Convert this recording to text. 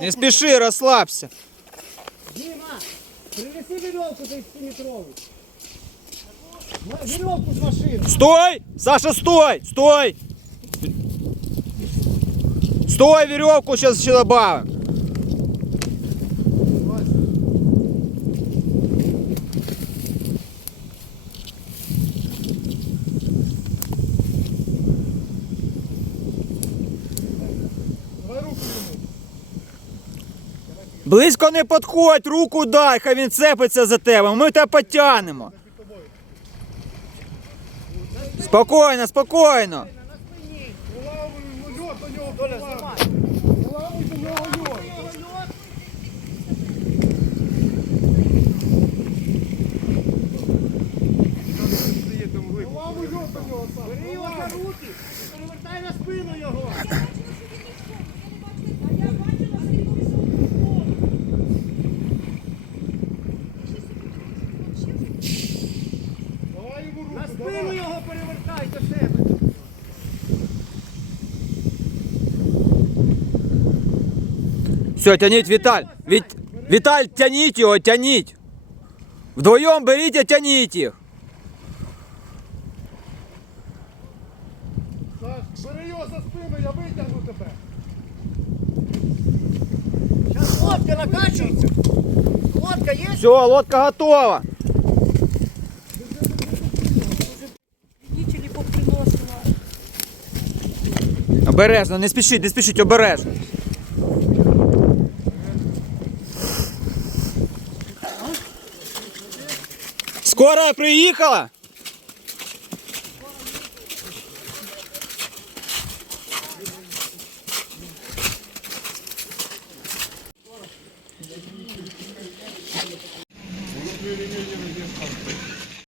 Не спіши, розслабся. Дима, принеси веревку 30-метровую. Веревку с машины. Стой! Саша, стой! Стой! Стой, веревку сейчас еще добавим. Близько не підходь, руку дай, хай він цепиться за тебе, ми тебе потягнемо. Спокійно, спокійно. Бери його руки, перевертай на спину його. спину давай. його перевертай до себе. Все, тяніть, Віталь. Віт... Віталь, тяніть його, тяніть. Вдвоєм беріть і тяніть їх. Саш, бери його за спину, я витягну тебе. Сейчас лодка накачивается. Лодка есть? Все, лодка готова. Обережно, не спішіть, не спішіть, обережно. Скоро приїхала?